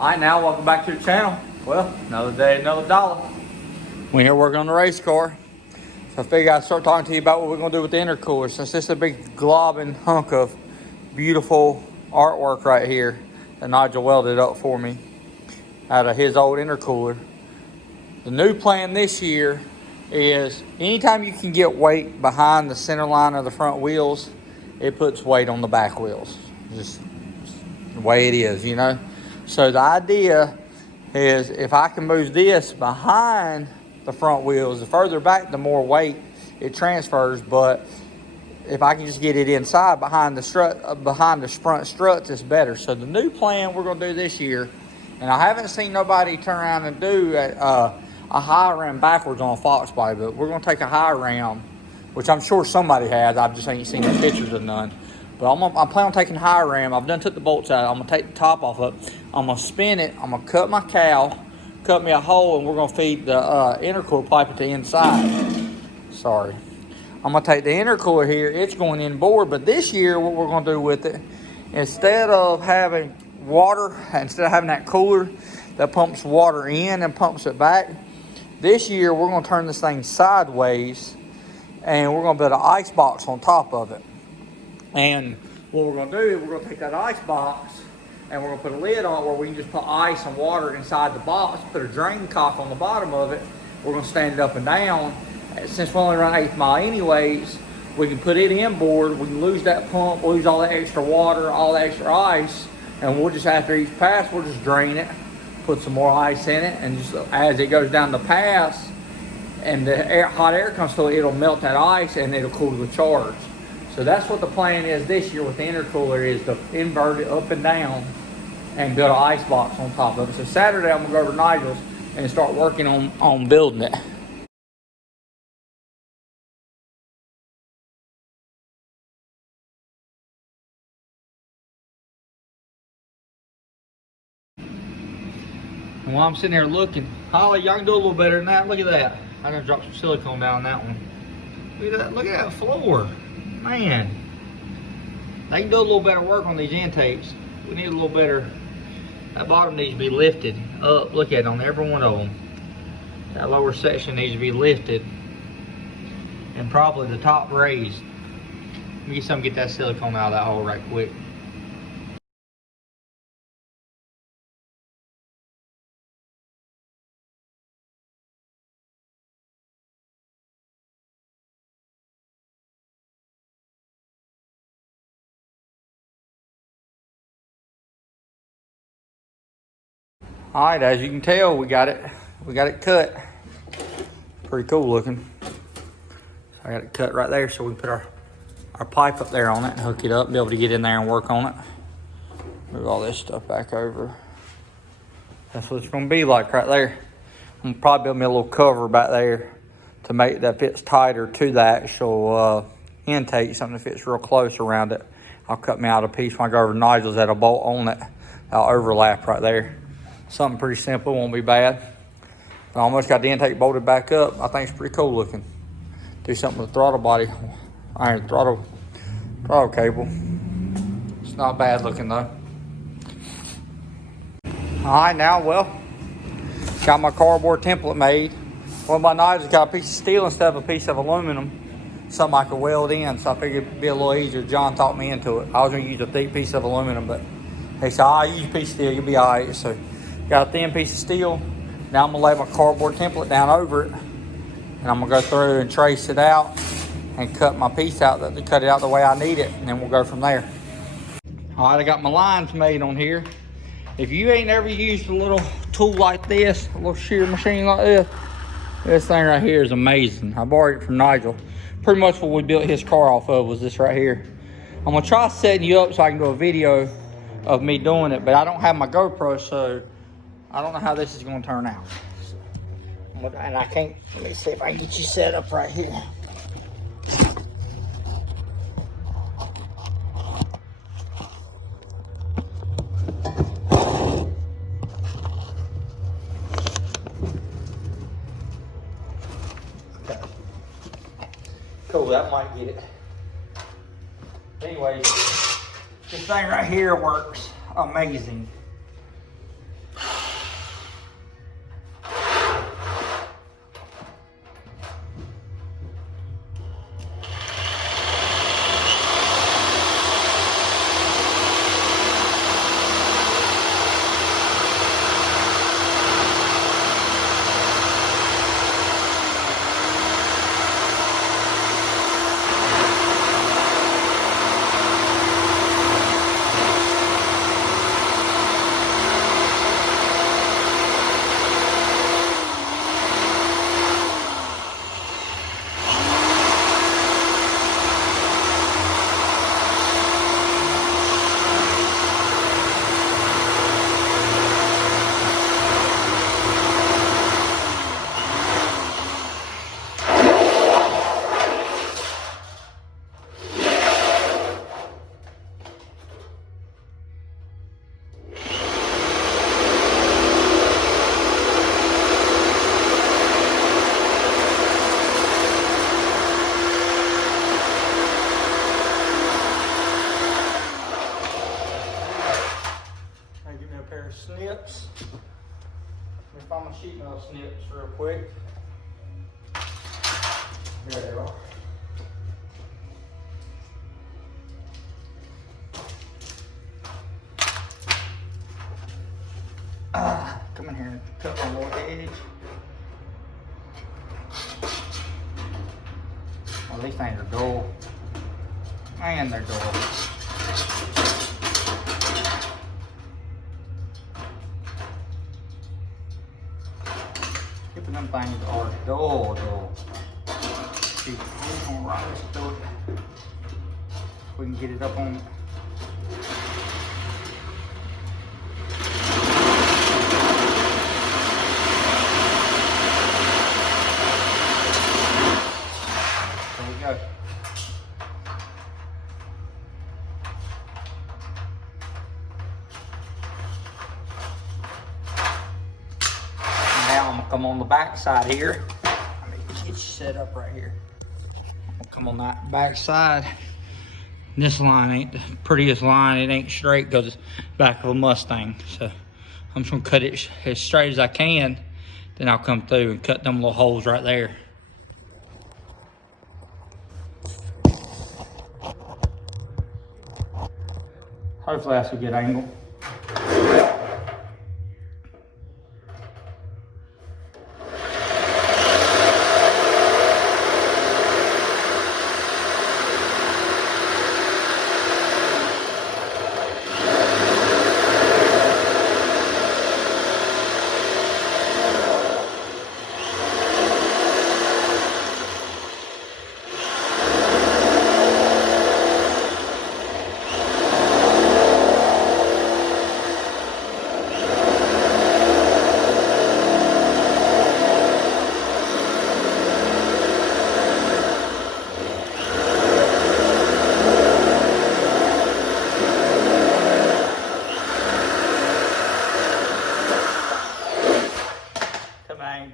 Alright, now welcome back to the channel. Well, another day, another dollar. We're here working on the race car. So I figured I'd start talking to you about what we're going to do with the intercooler. Since this is a big globbing hunk of beautiful artwork right here that Nigel welded up for me out of his old intercooler. The new plan this year is anytime you can get weight behind the center line of the front wheels, it puts weight on the back wheels. Just the way it is, you know. So the idea is if I can move this behind the front wheels, the further back, the more weight it transfers. But if I can just get it inside behind the strut, behind the front struts, it's better. So the new plan we're gonna do this year, and I haven't seen nobody turn around and do a high ram backwards on a Fox body, but we're gonna take a high ram, which I'm sure somebody has. I just ain't seen the pictures of none. But I'm planning on taking high ram. I've done took the bolts out. I'm gonna take the top off of it. I'm gonna spin it. I'm gonna cut my cowl, cut me a hole, and we're gonna feed the intercooler pipe at the inside. Sorry. I'm gonna take the intercooler here. It's going in board. But this year, what we're gonna do with it, instead of having water, instead of having that cooler that pumps water in and pumps it back, this year we're gonna turn this thing sideways, and we're gonna build an ice box on top of it. And what we're gonna do is we're gonna take that ice box and we're gonna put a lid on it where we can just put ice and water inside the box, put a drain cock on the bottom of it. We're gonna stand it up and down. Since we only run 1/8 mile anyways, we can put it inboard, we can lose that pump, lose all that extra water, all that extra ice, and we'll just, after each pass, we'll just drain it, put some more ice in it, and just as it goes down the pass and the hot air comes through, it'll melt that ice and it'll cool the charge. So that's what the plan is this year with the intercooler, is to invert it up and down and build an ice box on top of it. So Saturday I'm gonna go over to Nigel's and start working on building it. And while I'm sitting here looking, Holly, y'all can do a little better than that. Look at that. I done dropped some silicone down that one. Look at that, look at that floor. Man, they can do a little better work on these intakes. We need a little better. That bottom needs to be lifted up. Look at it on every one of them. That lower section needs to be lifted, and probably the top raised. Let me get something, get that silicone out of that hole right quick. All right, as you can tell, we got it cut. Pretty cool looking. So I got it cut right there, so we can put our pipe up there on it and hook it up, be able to get in there and work on it. Move all this stuff back over. That's what it's gonna be like right there. I'm gonna probably build me a little cover back there to make that fits tighter to the actual intake, something that fits real close around it. I'll cut me out a piece when I go over to Nigel's that'll bolt on it. I'll overlap right there. Something pretty simple, won't be bad. I almost got the intake bolted back up. I think it's pretty cool looking. Do something with the throttle body, iron throttle cable. It's not bad looking though. All right, now, well, got my cardboard template made. One of my knives has got a piece of steel instead of a piece of aluminum, something I could weld in, so I figured it'd be a little easier. John talked me into it. I was gonna use a thick piece of aluminum, but he said, I'll use a piece of steel, you'll be all right. So got a thin piece of steel. Now I'm gonna lay my cardboard template down over it, and I'm gonna go through and trace it out and cut my piece out, cut it out the way I need it, and then we'll go from there. All right, I got my lines made on here. If you ain't ever used a little tool like this, a little shear machine like this thing right here is amazing. I borrowed it from Nigel. Pretty much what we built his car off of was this right here. I'm gonna try setting you up so I can do a video of me doing it, but I don't have my GoPro, so I don't know how this is gonna turn out. And I can't, let me see if I can get you set up right here. Okay. Cool, that might get it. Anyways, this thing right here works amazing. snips. Let me find my sheet metal snips real quick. There they are. Come in here and cut my little edge. Well, these things are dull. Man, they're dull. Keeping them things are dull. See, we're gonna run this through it. We can get it up on. There we go. Now I'm gonna come on the back side here. Let me get you set up right here. I'm gonna come on that back side. This line ain't the prettiest line. It ain't straight because it's back of a Mustang. So I'm just gonna cut it as straight as I can. Then I'll come through and cut them little holes right there. Hopefully that's a good angle.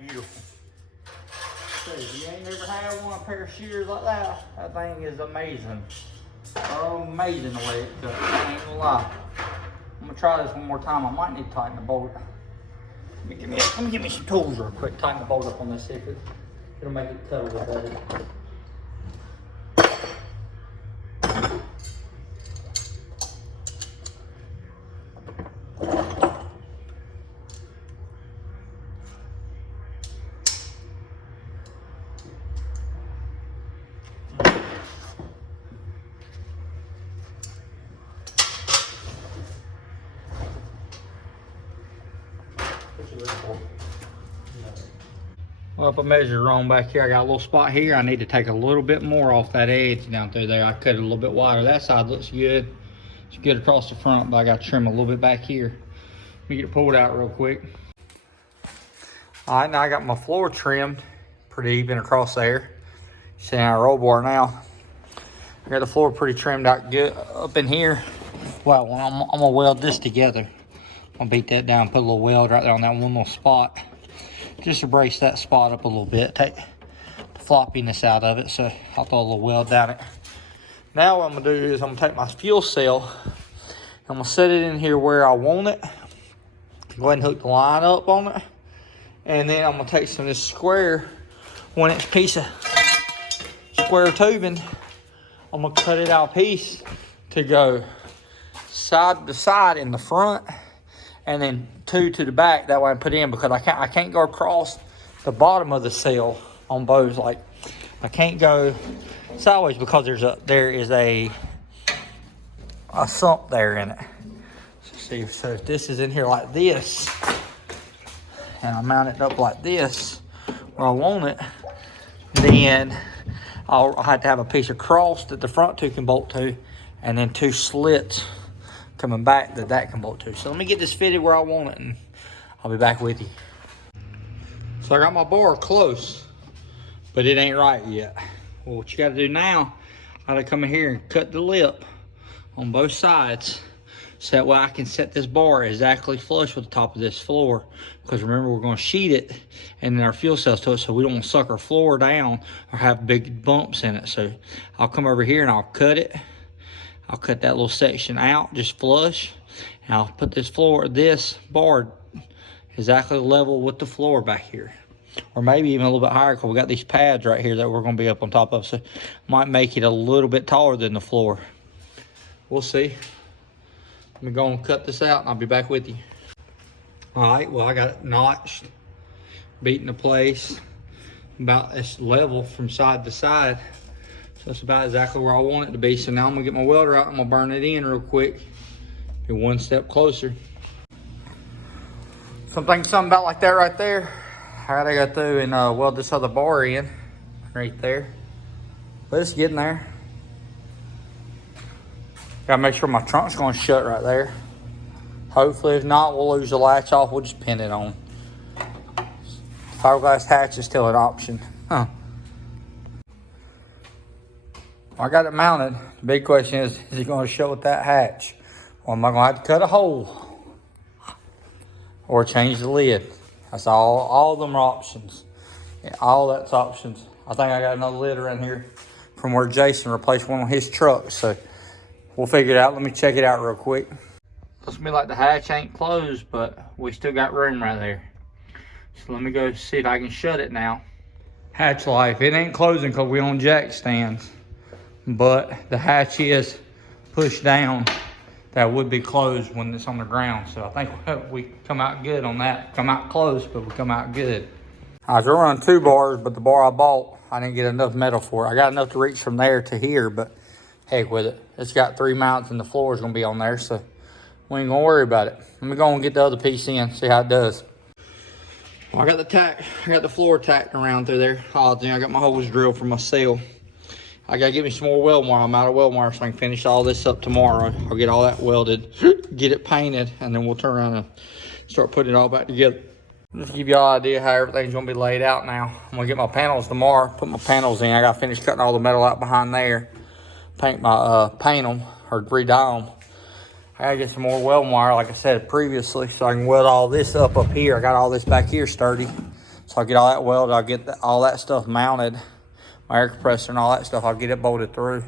Beautiful. So if you ain't never had one, a pair of shears like that, that thing is amazing. Amazing the way it cuts. I ain't gonna lie. I'm gonna try this one more time. I might need to tighten the bolt. Let me get me some tools real quick. Tighten the bolt up on this, see if it'll make it cut a little better. Well, if I measure wrong back here, I got a little spot here. I need to take a little bit more off that edge down through there. I cut it a little bit wider. That side looks good. It's good across the front, but I got to trim a little bit back here. Let me get it pulled out real quick. All right, now I got my floor trimmed pretty even across there. See our roll bar now. I got the floor pretty trimmed out good up in here. Well, I'm gonna weld this together. I'm gonna beat that down, put a little weld right there on that one little spot. Just to brace that spot up a little bit, take the floppiness out of it. So I'll throw a little weld down it. Now what I'm gonna do is I'm gonna take my fuel cell, I'm gonna set it in here where I want it. Go ahead and hook the line up on it. And then I'm gonna take some of this square 1-inch piece of square tubing. I'm gonna cut it out a piece to go side to side in the front, and then 2 to the back. That way I put in, because I can't go across the bottom of the cell on both. Like I can't go sideways because there is a sump there in it. So if this is in here like this, and I mount it up like this where I want it, then I'll have to have a piece of cross that the front 2 can bolt to, and then 2 slits coming back that can bolt to. So let me get this fitted where I want it, and I'll be back with you. So I got my bar close, but it ain't right yet. Well, what you gotta do now, I gotta come in here and cut the lip on both sides, so that way I can set this bar exactly flush with the top of this floor. Because remember, we're gonna sheet it and then our fuel cells to it, so we don't wanna suck our floor down or have big bumps in it. So I'll come over here and I'll cut it. I'll cut that little section out, just flush, And I'll put this bar exactly level with the floor back here. Or maybe even a little bit higher, because we got these pads right here that we're going to be up on top of. So might make it a little bit taller than the floor. We'll see. Let me go and cut this out and I'll be back with you. All right, well, I got it notched, beat into place, about this level from side to side. So it's about exactly where I want it to be. So now I'm gonna get my welder out and I'm gonna burn it in real quick. Be one step closer. Something about like that right there. I gotta go through and weld this other bar in right there. But it's getting there. Gotta make sure my trunk's gonna shut right there. Hopefully, if not, we'll lose the latch off. We'll just pin it on. Fiberglass hatch is still an option. Huh. I got it mounted. The big question is it gonna shut with that hatch? Or am I gonna have to cut a hole? Or change the lid? That's all of them are options. Yeah, all that's options. I think I got another lid around here from where Jason replaced one on his truck. So we'll figure it out. Let me check it out real quick. Looks to me like the hatch ain't closed, but we still got room right there. So let me go see if I can shut it now. Hatch life, it ain't closing because we on jack stands, but the hatch is pushed down. That would be closed when it's on the ground. So I think we come out good on that. Come out close, but we come out good. I was running 2 bars, but the bar I bought, I didn't get enough metal for it. I got enough to reach from there to here, but heck with it. It's got 3 mounts and the floor is gonna be on there, so we ain't gonna worry about it. Let me go and get the other piece in, see how it does. Well, I got the floor tacked around through there. Oh, then I got my holes drilled for my sail. I gotta get me some more weld wire. I'm out of weld wire, so I can finish all this up tomorrow. I'll get all that welded, get it painted, and then we'll turn around and start putting it all back together. Just to give y'all an idea how everything's gonna be laid out now. I'm gonna get my panels tomorrow, put my panels in. I gotta finish cutting all the metal out behind there, paint them, or redye them. I gotta get some more welding wire, like I said previously, so I can weld all this up here. I got all this back here sturdy. So I'll get all that welded, I'll get all that stuff mounted. My air compressor and all that stuff, I'll get it bolted through.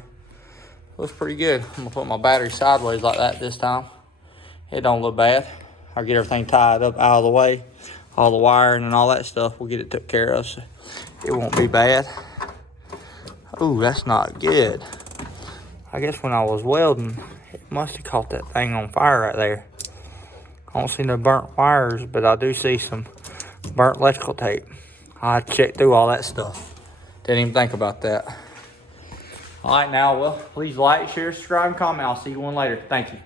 Looks pretty good. I'm gonna put my battery sideways like that this time. It don't look bad. I'll get everything tied up out of the way. All the wiring and all that stuff, we'll get it took care of, so it won't be bad. Ooh, that's not good. I guess when I was welding, it must have caught that thing on fire right there. I don't see no burnt wires, but I do see some burnt electrical tape. I have to check through all that stuff. Didn't even think about that. All right, now, well, please like, share, subscribe, and comment. I'll see you one later. Thank you.